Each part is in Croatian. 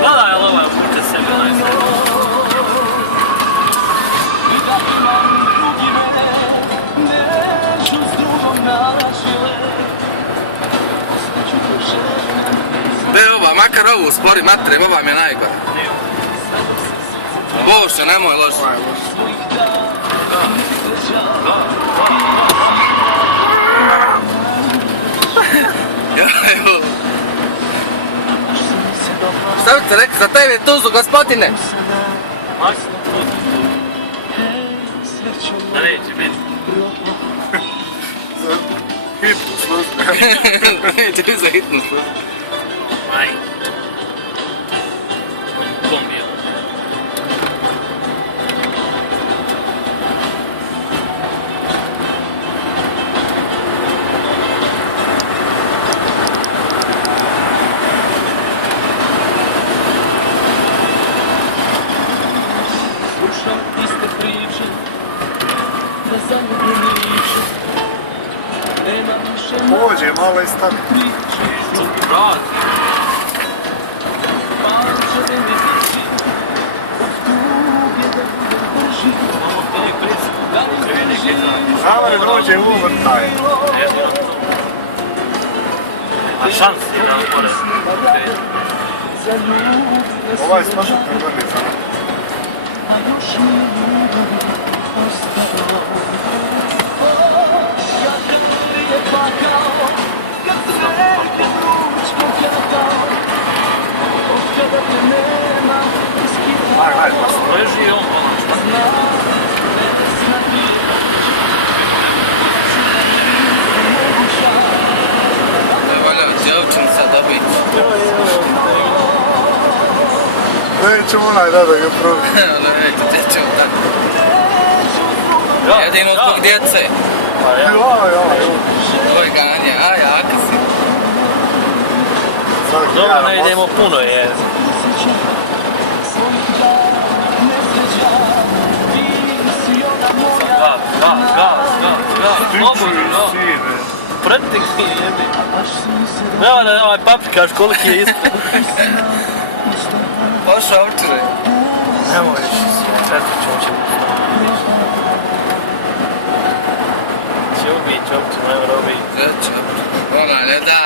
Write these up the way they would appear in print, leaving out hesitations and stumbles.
Gledaj, ali ovo je puće sebi onaj sredo. Gdje je ova, makar ovu spori matrem, ova mi je najgore. Bože, nemoj loši. Šta bi te rekao, za tebe tuzu, gospodine? Da neće biti. Za hitnu službu. Neće biti za hitnu službu. Aj. Kombija. Slušam iste priče, da zaljubljeni liče, nema više Pođe malo i stane. Brat. malčeve mi tiči, od tuge da budem brži, da li živi Zavare dođe u uvrtaj. A šans je da more. za ljubav Ovaj slušat ne godi za. a još mi ljubavi ostalo. Kad te prije plakao, kad zverke ruč pokatao, od kada te nema, iskidao. Ajde, pa Leži i on palač. Ne valja djevčinca dobiti. nećemo onaj da ga probi. Ono neće, gdje ćemo tako. Jedino zbog djece. Joj. Tvoj ganje, a jaka si. Dobro, ne idemo puno je. Gas, slobodno. Pretekni jebi. Evo da ovaj paprikaš koliki je isto. Pošao ovčere. Nemo više, četiri ćemo će ubiti, općemo, evo robi. Reći, ona ne da.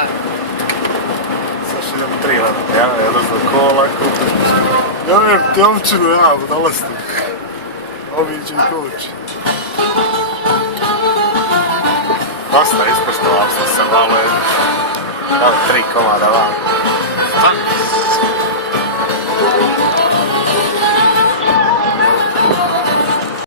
Saš idem 3 lana. Ja ne jedno za kola kupim. Ja ne ti ovčinu ja, budalosti. Obiđi i kući. Dosta ispoštovao sam se malo. Evo 3 komada van.